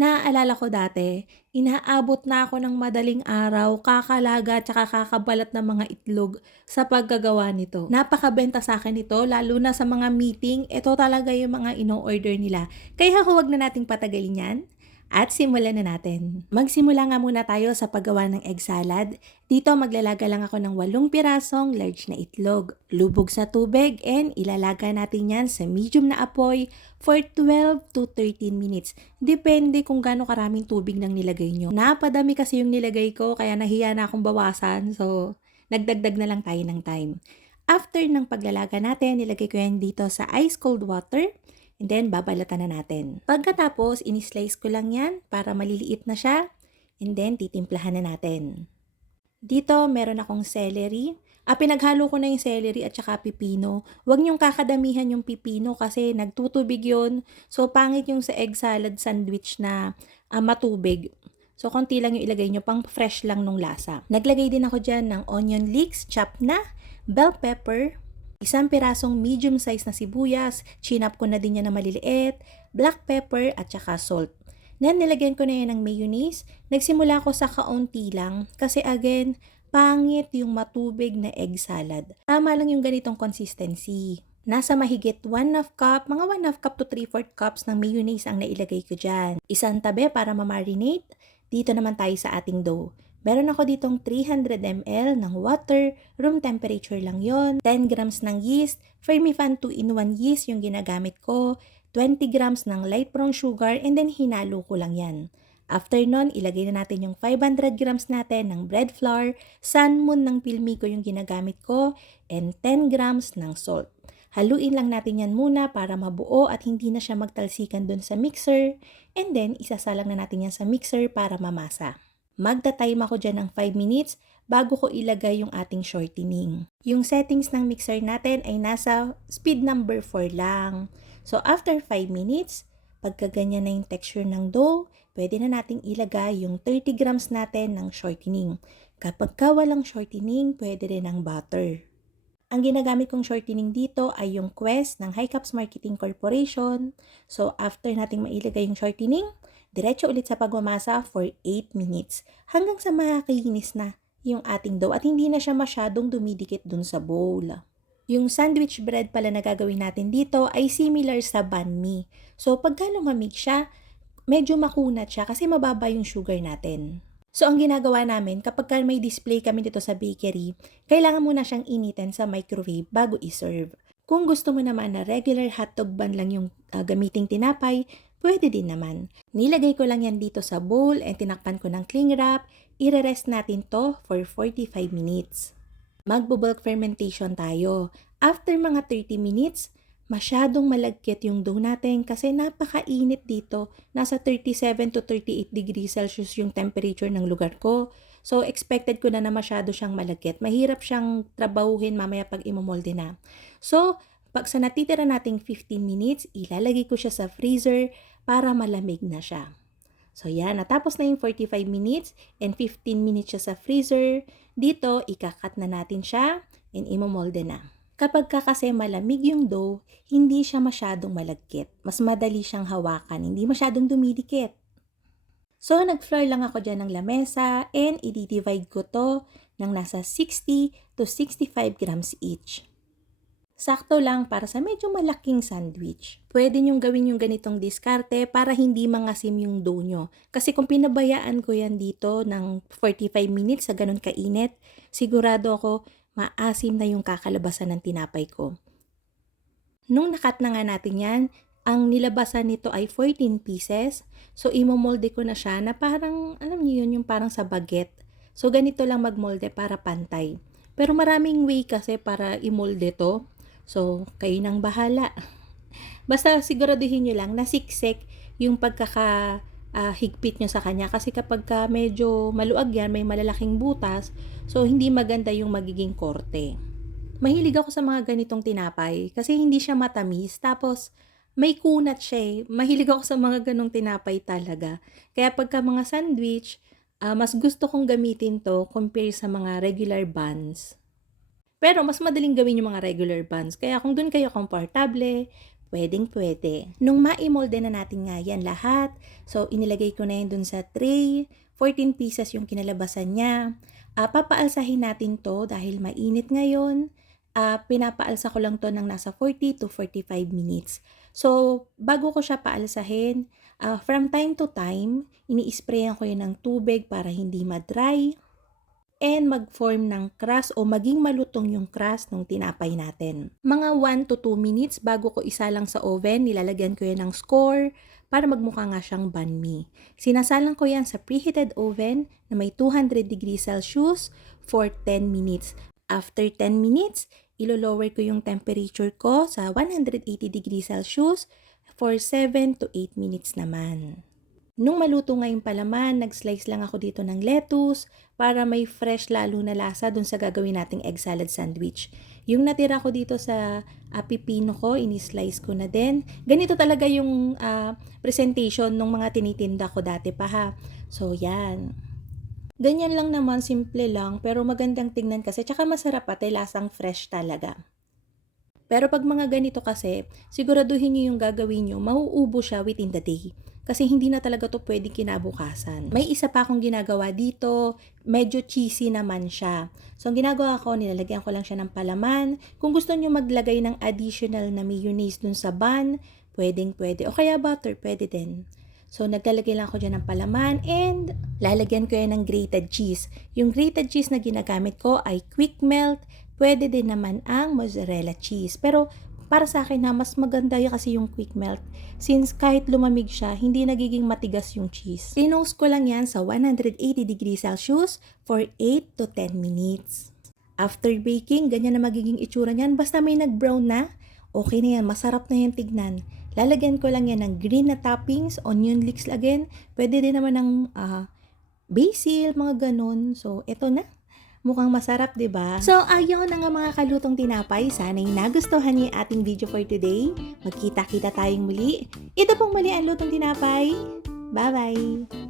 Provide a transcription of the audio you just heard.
Naaalala ko dati, inaabot na ako ng madaling araw, kakalaga at kakabalat ng mga itlog sa paggagawa nito. Napakabenta sa akin ito, lalo na sa mga meeting, ito talaga yung mga ino-order nila. Kaya huwag na nating patagalin yan. At simulan na natin. Magsimula nga muna tayo sa paggawa ng egg salad. Dito maglalaga lang ako ng 8 pirasong large na itlog. Lubog sa tubig and ilalaga natin yan sa medium na apoy for 12 to 13 minutes. Depende kung gaano karaming tubig nang nilagay nyo. Napadami kasi yung nilagay ko kaya nahiya na akong bawasan. So, nagdagdag na lang tayo ng time. After ng paglalaga natin, nilagay ko yan dito sa ice cold water. And then, babalatan na natin. Pagkatapos, in-slice ko lang yan para maliliit na siya. And then, titimplahan na natin. Dito, meron akong celery. Pinaghalo ko na yung celery at saka pipino. Huwag niyong kakadamihan yung pipino kasi nagtutubig yon. So, pangit yung sa egg salad sandwich na matubig. So, konti lang yung ilagay nyo, pang fresh lang nung lasa. Naglagay din ako dyan ng onion leeks, chopped na, bell pepper, 1 pirasong medium size na sibuyas, chinap ko na din yan na maliliit, black pepper at saka salt. Then, nilagyan ko na yan ng mayonnaise. Nagsimula ako sa kaunti lang kasi again, pangit yung matubig na egg salad. Tama lang yung ganitong consistency. Nasa mahigit 1/2 cup, mga 1/2 cup to 3/4 cups ng mayonnaise ang nailagay ko dyan. Isang tabi para ma-marinate. Dito naman tayo sa ating dough. Meron ako ditong 300 ml ng water, room temperature lang yon, 10 grams ng yeast, Fermifan 2-in-1 yeast yung ginagamit ko, 20 grams ng light brown sugar, and then hinalo ko lang yan. After nun, ilagay na natin yung 500 grams natin ng bread flour, sunmoon ng pilmi ko yung ginagamit ko, and 10 grams ng salt. Haluin lang natin yan muna para mabuo at hindi na siya magtalsikan dun sa mixer, and then isasalang na natin yan sa mixer para mamasa. Magta-time ako dyan ng 5 minutes bago ko ilagay yung ating shortening. Yung settings ng mixer natin ay nasa speed number 4 lang. So, after 5 minutes, pagka ganyan na yung texture ng dough, pwede na nating ilagay yung 30 grams natin ng shortening. Kapag walang shortening, pwede rin ng butter. Ang ginagamit kong shortening dito ay yung Quest ng High Caps Marketing Corporation. So, after nating mailagay yung shortening, diretso ulit sa pagmamasa for 8 minutes hanggang sa makakalinis na yung ating dough at hindi na siya masyadong dumidikit dun sa bowl. Yung sandwich bread pala na gagawin natin dito ay similar sa banh mi. So, pagka lumamig siya, medyo makunat siya kasi mababa yung sugar natin. So, ang ginagawa namin, kapag may display kami dito sa bakery, kailangan muna siyang initin sa microwave bago iserve. Kung gusto mo naman na regular hotdog bun lang yung gamiting tinapay, pwede din naman. Nilagay ko lang yan dito sa bowl and tinakpan ko ng cling wrap. Ire-rest natin to for 45 minutes. Magbo-bulk fermentation tayo. After mga 30 minutes, masyadong malagkit yung dough natin kasi napakainit dito. Nasa 37 to 38 degrees Celsius yung temperature ng lugar ko. So, expected ko na masyado siyang malagkit. Mahirap siyang trabahuhin mamaya pag imomolde na. So, pag sa natitira nating 15 minutes, ilalagay ko siya sa freezer para malamig na siya. So, yan. Natapos na yung 45 minutes and 15 minutes siya sa freezer. Dito, ikakat na natin siya and imomolde na. Kapag kasi malamig yung dough, hindi siya masyadong malagkit. Mas madali siyang hawakan, hindi masyadong dumidikit. So, nag-flour lang ako dyan ng lamesa and i-divide ko to ng nasa 60 to 65 grams each. Sakto lang para sa medyo malaking sandwich. Pwede nyong gawin yung ganitong diskarte para hindi mangasim yung dough nyo. Kasi kung pinabayaan ko yan dito ng 45 minutes sa ganun kainit, sigurado ako maasim na yung kakalabasan ng tinapay ko. Nung nakat na nga natin yan, ang nilabasan nito ay 14 pieces. So, imomolde ko na siya na parang, alam niyo yun, yung parang sa baguette. So, ganito lang magmolde para pantay. Pero maraming way kasi para imolde to. So, kayo nang bahala. Basta siguraduhin nyo lang na siksik yung higpit nyo sa kanya. Kasi kapag medyo maluag yan, may malalaking butas, so hindi maganda yung magiging korte. Mahilig ako sa mga ganitong tinapay kasi hindi siya matamis. Tapos, may kunat siya eh. Mahilig ako sa mga ganong tinapay talaga. Kaya pagka mga sandwich, mas gusto kong gamitin to compare sa mga regular buns. Pero mas madaling gawin yung mga regular buns. Kaya kung dun kayo komportable, pwedeng-pwede. Nung ma-molde na natin nga yan lahat, so inilagay ko na yan dun sa tray, 14 pieces yung kinalabasan niya. Papaalsahin natin to dahil mainit ngayon. Pinapaalsa ko lang to ng nasa 40 to 45 minutes. So, bago ko siya paalsahin, from time to time, ini-sprayan ko yun ng tubig para hindi ma-dry and mag-form ng crust o maging malutong yung crust ng tinapay natin. Mga 1 to 2 minutes bago ko isalang sa oven, nilalagyan ko yan ng score para magmukha nga siyang banh mi. Sinasalang ko yan sa preheated oven na may 200 degrees Celsius for 10 minutes. After 10 minutes, ilo-lower ko yung temperature ko sa 180 degrees Celsius for 7 to 8 minutes naman. Nung maluto nga yung palaman, nag-slice lang ako dito ng lettuce para may fresh lalo na lasa dun sa gagawin nating egg salad sandwich. Yung natira ko dito sa pipino ko, ini-slice ko na din. Ganito talaga yung presentation ng mga tinitinda ko dati pa ha. So yan. Ganyan lang naman, simple lang, pero magandang tingnan kasi, tsaka masarap pati, lasang fresh talaga. Pero pag mga ganito kasi, siguraduhin nyo yung gagawin nyo, mauubo siya within the day. Kasi hindi na talaga to pwedeng kinabukasan. May isa pa akong ginagawa dito, medyo cheesy naman siya. So ang ginagawa ko, nilalagyan ko lang siya ng palaman. Kung gusto nyo maglagay ng additional na mayonnaise dun sa bun, pwedeng-pwede. O kaya butter, pwede din. So, naglalagay lang ako dyan ng palaman and lalagyan ko yan ng grated cheese. Yung grated cheese na ginagamit ko ay quick melt. Pwede din naman ang mozzarella cheese. Pero, para sa akin na mas maganda yun kasi yung quick melt. Since kahit lumamig siya, hindi nagiging matigas yung cheese. Tinost ko lang yan sa 180 degrees Celsius for 8 to 10 minutes. After baking, ganyan na magiging itsura niyan. Basta may nag-brown na, okay na yan. Masarap na yan tignan. Lalagyan ko lang yan ng green na toppings, onion leeks again. Pwede din naman ng basil, mga ganun. So, eto na. Mukhang masarap, 'di ba? So, ayun na nga mga kalutong tinapay. Sana'y nagustuhan niyo yung ating video for today. Magkita-kita tayong muli. Ito pong muli ang lutong tinapay. Bye-bye!